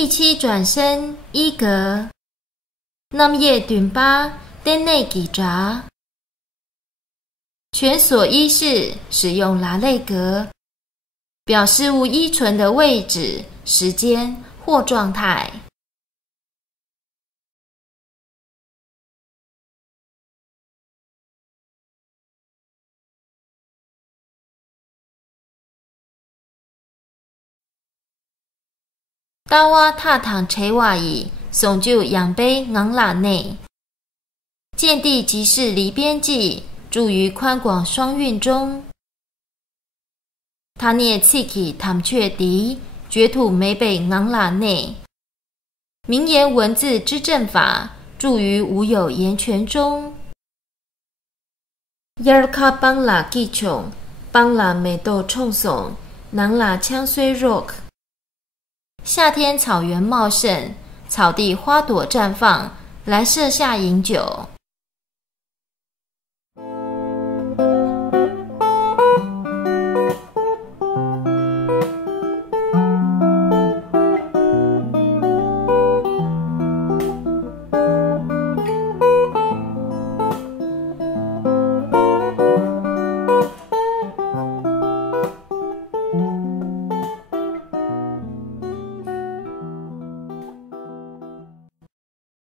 第七转身一格，南叶顿巴登内几札。权所依事使用拉类格，表事物依存的位置、时间或状态。大瓦踏堂切瓦伊，送就养杯昂拉内。见地即是离边际，住于宽广双运中。他涅契起坦却敌，绝土梅北昂拉内。名言文字之正法，住于无有言权中。耶尔卡邦拉基琼，邦拉美豆冲耸，南拉枪虽 rock。夏天草原茂盛，草地花朵绽放，来舍下饮酒。